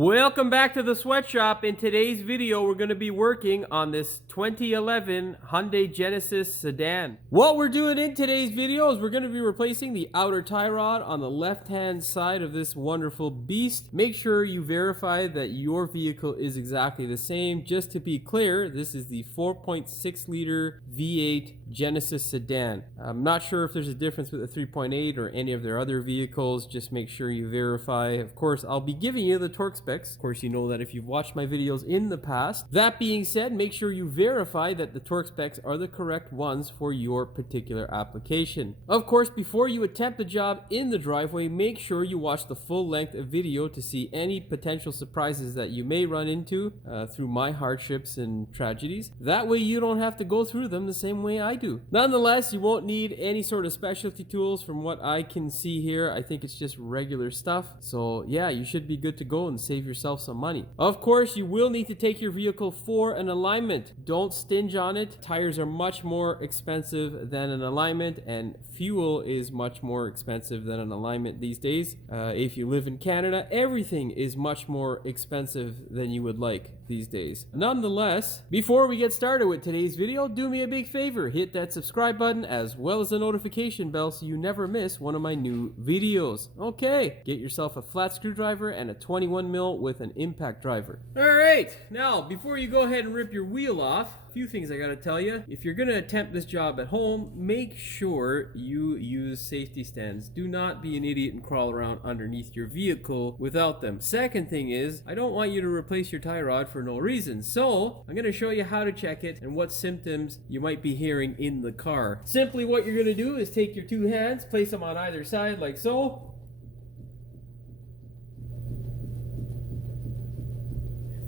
Welcome back to the sweatshop. In today's video, we're going to be working on this 2011 Hyundai Genesis sedan. What we're doing in today's video is we're going to be replacing the outer tie rod on the left-hand side of this wonderful beast. Make sure you verify that your vehicle is exactly the same. Just to be clear, this is the 4.6 liter V8 Genesis sedan. I'm not sure if there's a difference with the 3.8 or any of their other vehicles. Just make sure you verify. Of course, I'll be giving you the torque specs. Of course, you know that if you've watched my videos in the past. That being said, make sure you verify that the torque specs are the correct ones for your particular application. Of course, before you attempt the job in the driveway, make sure you watch the full length of video to see any potential surprises that you may run into through my hardships and tragedies. That way you don't have to go through them the same way I do. Nonetheless, you won't need any sort of specialty tools from what I can see here. I think it's just regular stuff. So yeah, you should be good to go and save yourself some money. Of course, you will need to take your vehicle for an alignment. Don't stinge on it. Tires are much more expensive than an alignment, and fuel is much more expensive than an alignment these days. If you live in Canada, everything is much more expensive than you would like these days. Nonetheless, before we get started with today's video, do me a big favor. Hit that subscribe button as well as the notification bell so you never miss one of my new videos. Okay, get yourself a flat screwdriver and a 21 mil with an impact driver. Alright, now before you go ahead and rip your wheel off, a few things I gotta tell you. If you're gonna attempt this job at home, make sure you use safety stands. Do not be an idiot and crawl around underneath your vehicle without them. Second thing is, I don't want you to replace your tie rod for no reason. So, I'm gonna show you how to check it and what symptoms you might be hearing in the car. Simply what you're gonna do is take your two hands, place them on either side like so,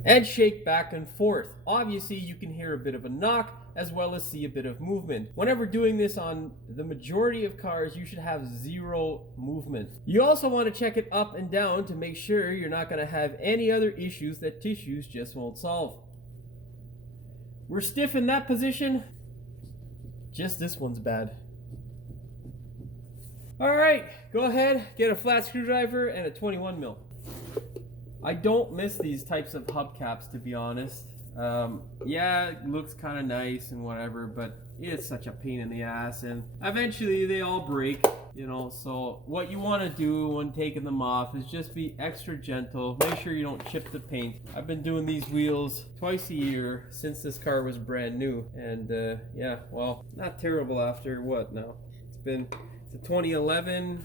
and shake back and forth. Obviously, you can hear a bit of a knock as well as see a bit of movement. Whenever doing this on the majority of cars, you should have zero movement. You also want to check it up and down to make sure you're not going to have any other issues that tissues just won't solve. We're stiff in that position. Just this one's bad. Alright, go ahead, get a flat screwdriver and a 21 mil. I don't miss these types of hubcaps, to be honest. Yeah, it looks kind of nice and whatever, but it's such a pain in the ass, and eventually they all break, you know. So what you want to do when taking them off is just be extra gentle. Make sure you don't chip the paint. I've been doing these wheels twice a year since this car was brand new, and yeah, well, not terrible after what now? It's a 2011,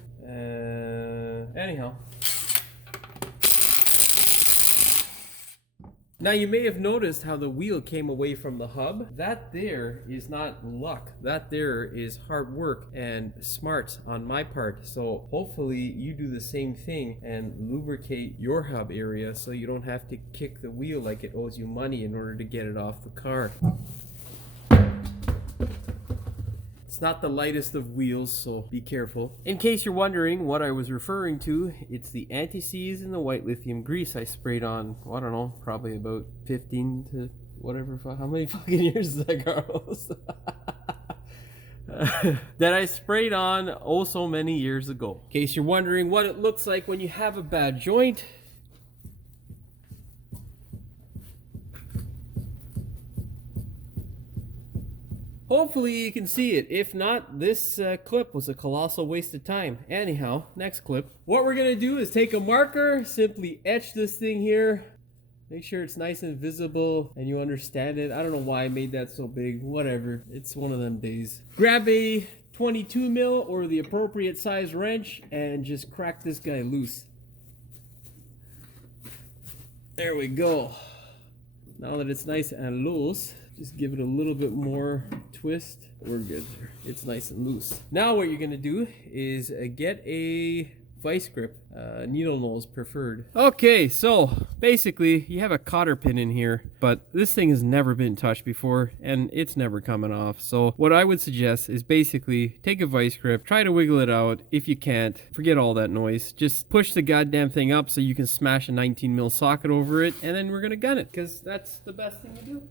anyhow. Now you may have noticed how the wheel came away from the hub. That there is not luck. That there is hard work and smarts on my part. So hopefully you do the same thing and lubricate your hub area so you don't have to kick the wheel like it owes you money in order to get it off the car. It's not the lightest of wheels, so be careful. In case you're wondering what I was referring to, it's the anti-seize and the white lithium grease I sprayed on, I don't know, probably about 15 to whatever, how many fucking years is that, Carlos? That I sprayed on oh so many years ago. In case you're wondering what it looks like when you have a bad joint, hopefully you can see it. If not, this clip was a colossal waste of time. Anyhow, next clip. What we're going to do is take a marker, simply etch this thing here. Make sure it's nice and visible and you understand it. I don't know why I made that so big. Whatever. It's one of them days. Grab a 22 mil or the appropriate size wrench and just crack this guy loose. There we go. Now that it's nice and loose, just give it a little bit more twist. We're good. It's nice and loose. Now what you're going to do is get a vice grip. Needle nose preferred. Okay, so basically you have a cotter pin in here, but this thing has never been touched before and it's never coming off. So what I would suggest is basically take a vice grip, try to wiggle it out. If you can't, forget all that noise. Just push the goddamn thing up so you can smash a 19 mil socket over it, and then we're going to gun it because that's the best thing to do.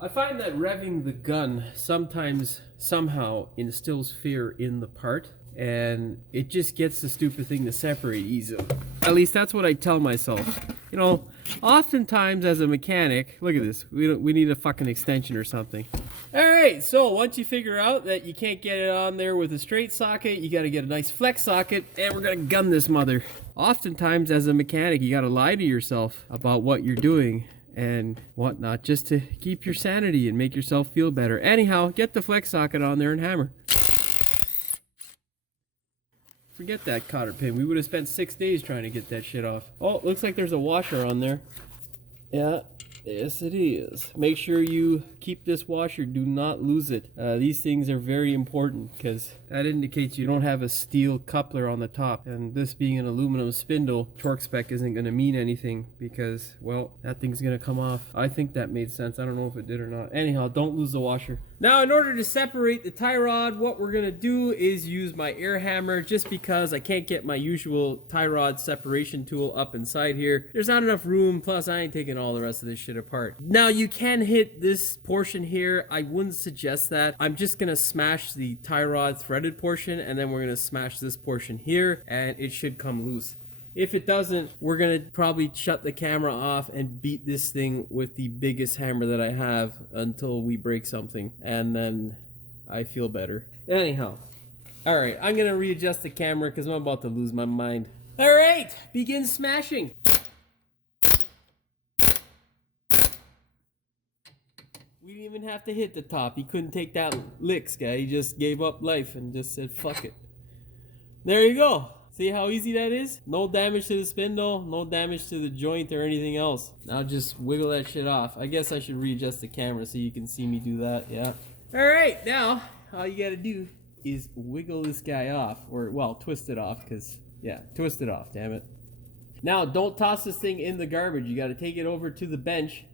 I find that revving the gun sometimes somehow instills fear in the part, and it just gets the stupid thing to separate easily. At least that's what I tell myself. You know, oftentimes as a mechanic, look at this, we need a fucking extension or something. Alright, so once you figure out that you can't get it on there with a straight socket, you gotta get a nice flex socket, and we're gonna gun this mother. Oftentimes as a mechanic, you gotta lie to yourself about what you're doing and whatnot, just to keep your sanity and make yourself feel better. Anyhow, get the flex socket on there and hammer. Forget that cotter pin. We would have spent 6 days trying to get that shit off. Oh, looks like there's a washer on there. Yeah, yes it is. Make sure you keep this washer. Do not lose it. These things are very important because that indicates you don't have a steel coupler on the top. And this being an aluminum spindle, torque spec isn't going to mean anything because, well, that thing's going to come off. I think that made sense. I don't know if it did or not. Anyhow, don't lose the washer. Now, in order to separate the tie rod, what we're going to do is use my air hammer, just because I can't get my usual tie rod separation tool up inside here. There's not enough room, plus I ain't taking all the rest of this shit apart. Now, you can hit this portion here. I wouldn't suggest that. I'm just going to smash the tie rod threaded portion, and then we're going to smash this portion here, and it should come loose. If it doesn't, we're going to probably shut the camera off and beat this thing with the biggest hammer that I have until we break something, and then I feel better. Anyhow, alright, I'm going to readjust the camera because I'm about to lose my mind. Alright, begin smashing. We didn't even have to hit the top. He couldn't take that licks, guy. He just gave up life and just said, fuck it. There you go. See how easy that is? No damage to the spindle, no damage to the joint or anything else. Now just wiggle that shit off. I guess I should readjust the camera so you can see me do that, yeah. Alright, now, all you gotta do is wiggle this guy off. Or, well, twist it off, because, yeah, twist it off, damn it. Now, don't toss this thing in the garbage. You gotta take it over to the bench,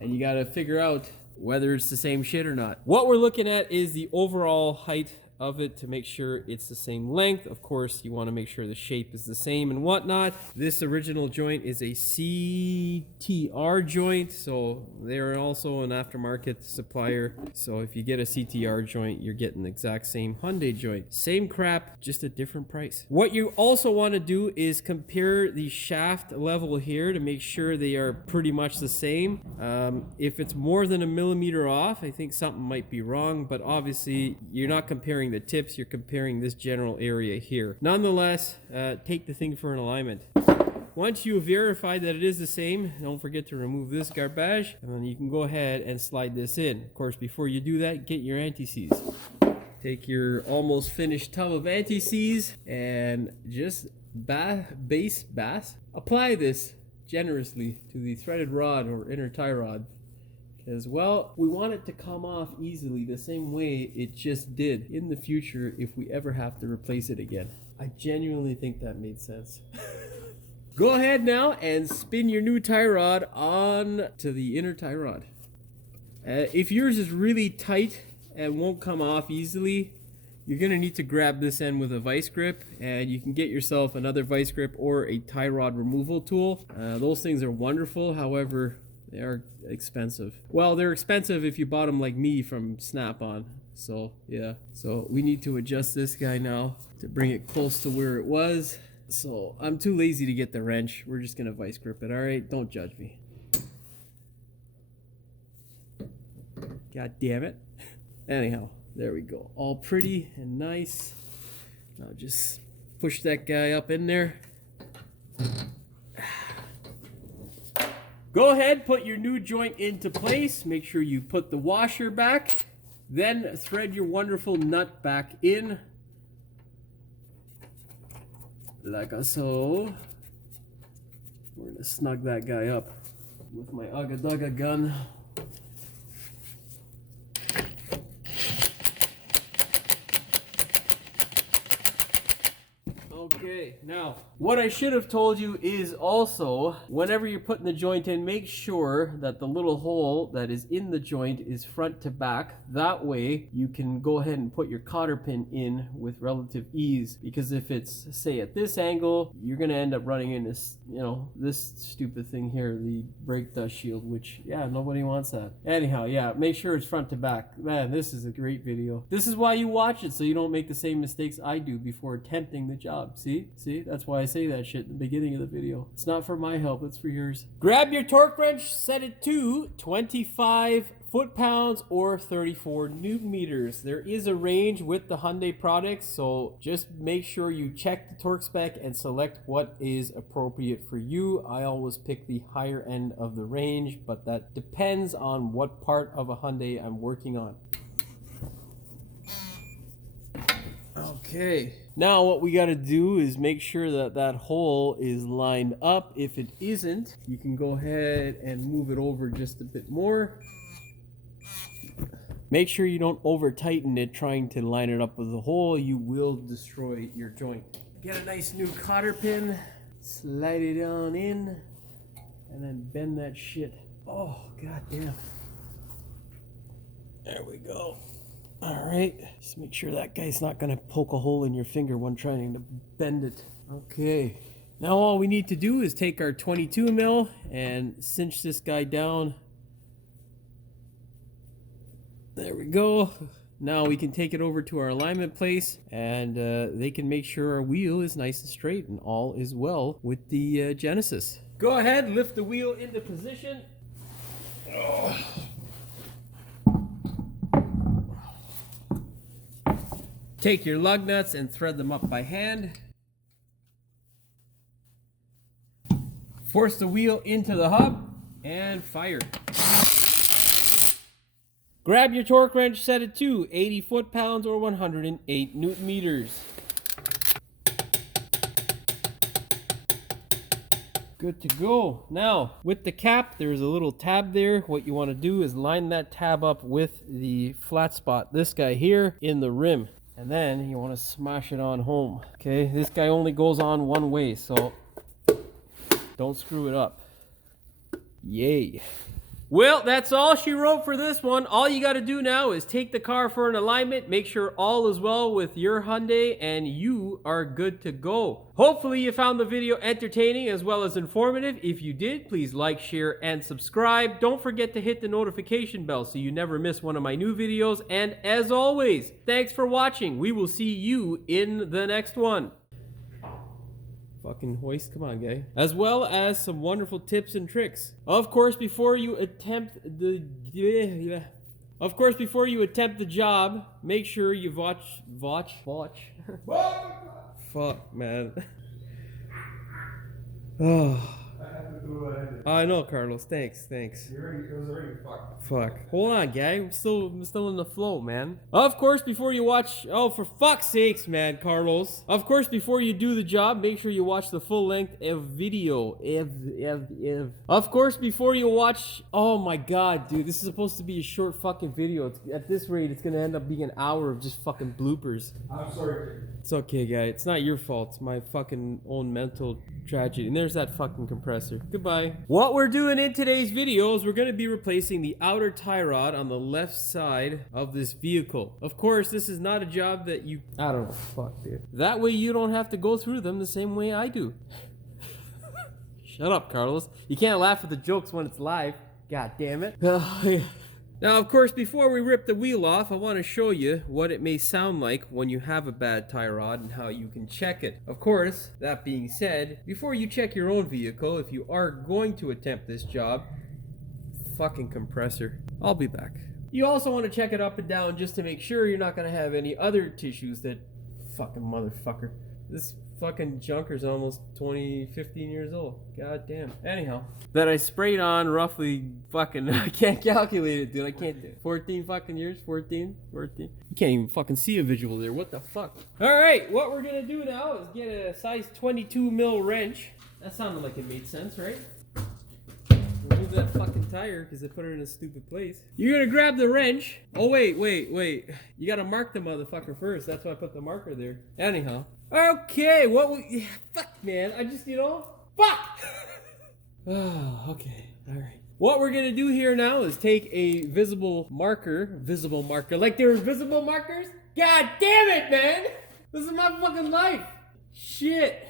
and you gotta figure out whether it's the same shit or not. What we're looking at is the overall height of it to make sure it's the same length. Of course, you want to make sure the shape is the same and whatnot. This original joint is a CTR joint, so they're also an aftermarket supplier. So if you get a CTR joint, you're getting the exact same Hyundai joint. Same crap, just a different price. What you also want to do is compare the shaft level here to make sure they are pretty much the same. If it's more than a millimeter off, I think something might be wrong, but obviously you're not comparing the tips, you're comparing this general area here. Nonetheless, take the thing for an alignment. Once you verify that it is the same, don't forget to remove this garbage, and then you can go ahead and slide this in. Of course, before you do that, get your anti-seize. Take your almost finished tub of anti-seize and just apply this generously to the threaded rod or inner tie rod. As well, we want it to come off easily the same way it just did in the future if we ever have to replace it again. I genuinely think that made sense. Go ahead now and spin your new tie rod on to the inner tie rod. If yours is really tight and won't come off easily, you're going to need to grab this end with a vice grip, and you can get yourself another vice grip or a tie rod removal tool. Those things are wonderful, however, they are expensive. Well, they're expensive if you bought them like me from Snap-on. So, yeah. So, we need to adjust this guy now to bring it close to where it was. So, I'm too lazy to get the wrench. We're just going to vice grip it, alright? Don't judge me. God damn it. Anyhow, there we go. All pretty and nice. Now just push that guy up in there. Go ahead, put your new joint into place. Make sure you put the washer back. Then thread your wonderful nut back in. Like so. We're going to snug that guy up with my Ugga Dugga gun. Okay, now what I should have told you is also, whenever you're putting the joint in, make sure that the little hole that is in the joint is front to back. That way you can go ahead and put your cotter pin in with relative ease, because if it's, say, at this angle, you're gonna end up running in this, you know, this stupid thing here, the brake dust shield, which, yeah, nobody wants that. Anyhow, yeah, make sure it's front to back. Man, this is a great video. This is why you watch it, so you don't make the same mistakes I do before attempting the job. See? That's why I say that shit in the beginning of the video. It's not for my help, it's for yours. Grab your torque wrench, set it to 25 foot-pounds or 34 newton meters. There is a range with the Hyundai products, so just make sure you check the torque spec and select what is appropriate for you. I always pick the higher end of the range, but that depends on what part of a Hyundai I'm working on. Okay, now what we got to do is make sure that that hole is lined up. If it isn't, you can go ahead and move it over just a bit more. Make sure you don't over tighten it trying to line it up with the hole. You will destroy your joint. Get a nice new cotter pin, slide it on in, and then bend that shit. Oh, god damn. There we go. All right, just make sure that guy's not gonna poke a hole in your finger when trying to bend it. Okay, now all we need to do is take our 22 mil and cinch this guy down. There we go. Now we can take it over to our alignment place, and they can make sure our wheel is nice and straight and all is well with the Genesis. Go ahead, lift the wheel into position. Oh. Take your lug nuts and thread them up by hand. Force the wheel into the hub and fire. Grab your torque wrench, set it to 80 foot-pounds or 108 newton meters. Good to go. Now, with the cap, there's a little tab there. What you want to do is line that tab up with the flat spot, this guy here, in the rim. And then you want to smash it on home. Okay, this guy only goes on one way, so don't screw it up. Yay. Well, that's all she wrote for this one. All you got to do now is take the car for an alignment, make sure all is well with your Hyundai, and you are good to go. Hopefully you found the video entertaining as well as informative. If you did, please like, share, and subscribe. Don't forget to hit the notification bell so you never miss one of my new videos. And as always, thanks for watching. We will see you in the next one. Fucking hoist, come on, guy. As well as some wonderful tips and tricks. Of course, before you attempt the job, make sure you watch. Fuck, man. Oh. I know, Carlos. Thanks. It was already fucked. Fuck. Hold on, guy. I'm still in the flow, man. Of course, before you watch... Oh, for fuck's sakes, man, Carlos. Of course, before you do the job, make sure you watch the full-length video. Of course, before you watch... Oh, my God, dude. This is supposed to be a short fucking video. At this rate, it's gonna end up being an hour of just fucking bloopers. I'm sorry. It's okay, guy. It's not your fault. It's my fucking own mental tragedy. And there's that fucking compressor. Goodbye. What we're doing in today's video is we're going to be replacing the outer tie rod on the left side of this vehicle. Of course, this is not a job that you... I don't know. Fuck, dude. That way you don't have to go through them the same way I do. Shut up, Carlos. You can't laugh at the jokes when it's live. God damn it. Now, of course, before we rip the wheel off, I want to show you what it may sound like when you have a bad tie rod and how you can check it. Of course, that being said, before you check your own vehicle, if you are going to attempt this job, fucking compressor. I'll be back. You also want to check it up and down just to make sure you're not going to have any other tissues that... Fucking motherfucker. This fucking junker's almost 15 years old. God damn. Anyhow, that I sprayed on roughly fucking, I can't calculate it, dude. I can't do it. 14 fucking years? 14? You can't even fucking see a visual there. What the fuck? Alright, what we're gonna do now is get a size 22 mil wrench. That sounded like it made sense, right? Remove that fucking tire because they put it in a stupid place. You're gonna grab the wrench. Oh, wait. You gotta mark the motherfucker first. That's why I put the marker there. Anyhow. Okay, fuck, man. I just, fuck! Okay, alright. What we're gonna do here now is take a visible marker, like there were visible markers? God damn it, man! This is my fucking life! Shit!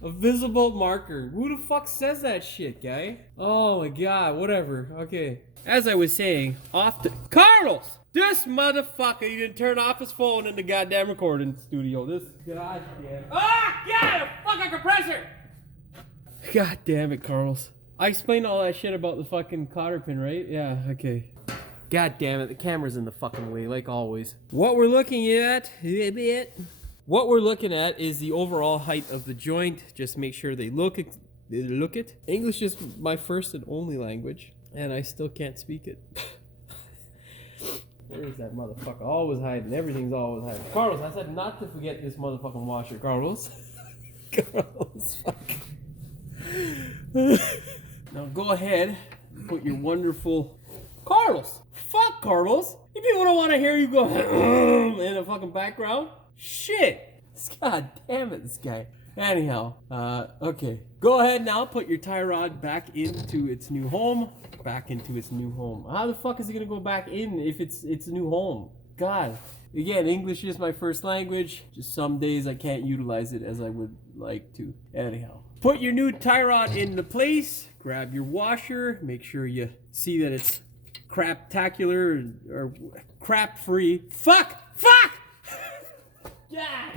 A visible marker. Who the fuck says that shit, guy? Oh my god, whatever. Okay. As I was saying, Carlos! This motherfucker, you didn't turn off his phone in the goddamn recording studio. This goddamn. Ah! God! A fucking compressor! God damn it, Carlos. I explained all that shit about the fucking cotter pin, right? Yeah, okay. God damn it, the camera's in the fucking way, like always. What we're looking at is the overall height of the joint. Just make sure they look it. English is my first and only language, and I still can't speak it. Where is that motherfucker? Always hiding. Everything's always hiding. Carlos, I said not to forget this motherfucking washer. Carlos. Carlos, fuck. Now go ahead and put your wonderful... Carlos! Fuck, Carlos! You people don't want to hear you go in the fucking background? Shit! God damn it, this guy. Anyhow, okay. Go ahead now, put your tie rod back into its new home. How the fuck is it gonna go back in if it's a new home? God. Again, English is my first language. Just some days I can't utilize it as I would like to. Anyhow. Put your new tie rod into place. Grab your washer. Make sure you see that it's craptacular or crap free. Fuck! Yeah.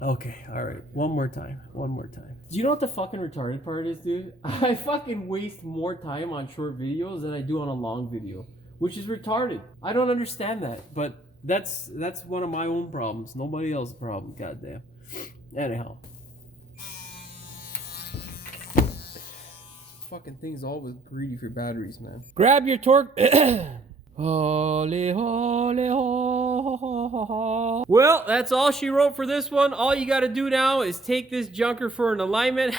Okay, alright. One more time. Do you know what the fucking retarded part is, dude? I fucking waste more time on short videos than I do on a long video, which is retarded. I don't understand that, but that's one of my own problems. Nobody else's problem, goddamn. Anyhow. Fucking thing's always greedy for batteries, man. Grab your torque. Holy, holy, ho. Well, that's all she wrote for this one. All you gotta do now is take this junker for an alignment.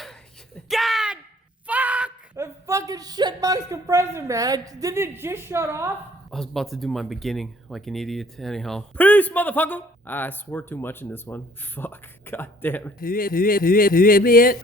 God! Fuck! That fucking shitbox compressor, man. Didn't it just shut off? I was about to do my beginning like an idiot. Anyhow. Peace, motherfucker! I swore too much in this one. Fuck. God damn it.